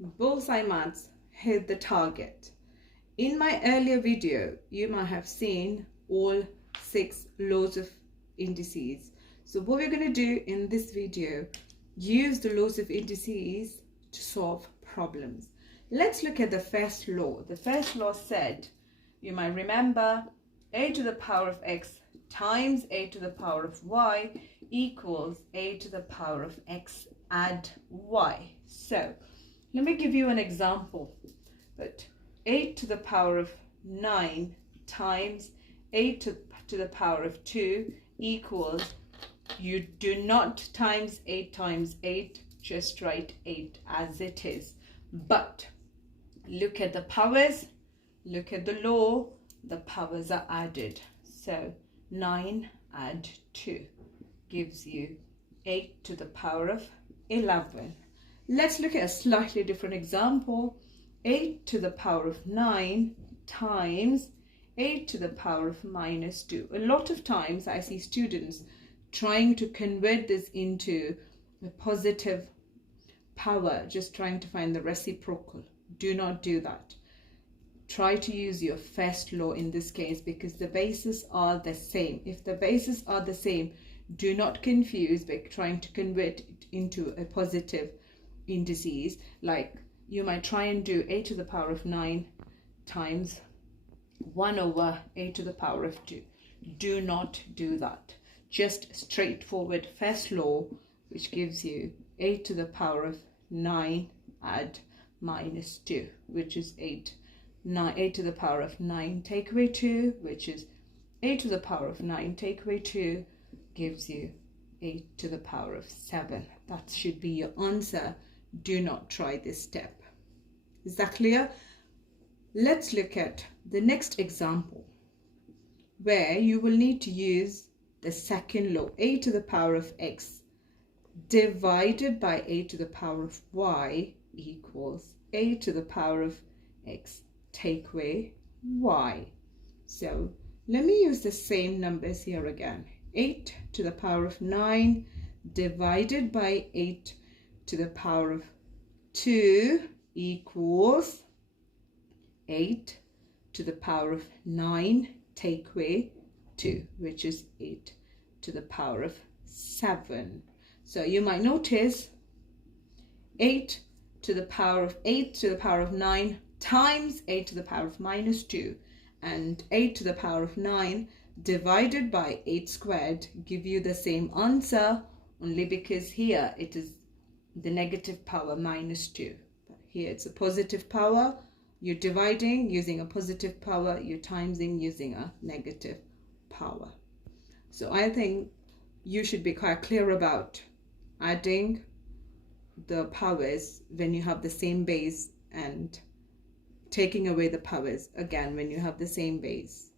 bullseye maths hit the target. In my earlier video, you might have seen all 6 laws of indices. So what we're going to do in this video, use the laws of indices to solve problems. Let's look at the first law. The first law said, you might remember, a to the power of x times a to the power of y equals a to the power of x add y. So let me give you an example. But a to the power of 9 times a to the power of 2 equals, you do not times 8 times 8, just write 8 as it is. But look at the powers, look at the law, the powers are added. So 9 add 2 gives you 8 to the power of 11. Let's look at a slightly different example. 8 to the power of 9 times 8 to the power of minus 2. A lot of times I see students trying to convert this into a positive power, just trying to find the reciprocal. Do not do that. Try to use your first law in this case because the bases are the same. If the bases are the same, do not confuse by trying to convert it into a positive indices. Like you might try and do a to the power of 9 times 1 over a to the power of 2. Do not do that. Just straightforward first law, which gives you a to the power of 9 add minus 2, which is 8. 8 to the power of 9 take away 2, which is a to the power of 9 take away 2, gives you 8 to the power of 7. That should be your answer. Do not try this step. Is that clear? Let's look at the next example where you will need to use the second law. A to the power of x divided by a to the power of y equals a to the power of x take away y. So let me use the same numbers here again. 8 to the power of 9 divided by 8 to the power of 2 equals 8 to the power of 9 take away 2, which is 8 to the power of 7. So you might notice 8 to the power of 9 times 8 to the power of minus 2 and 8 to the power of 9 divided by 8 squared give you the same answer, only because here it is the negative power minus 2. Here it's a positive power. You're dividing using a positive power, you're timesing using a negative power. So I think you should be quite clear about adding the powers when you have the same base and taking away the powers again when you have the same base.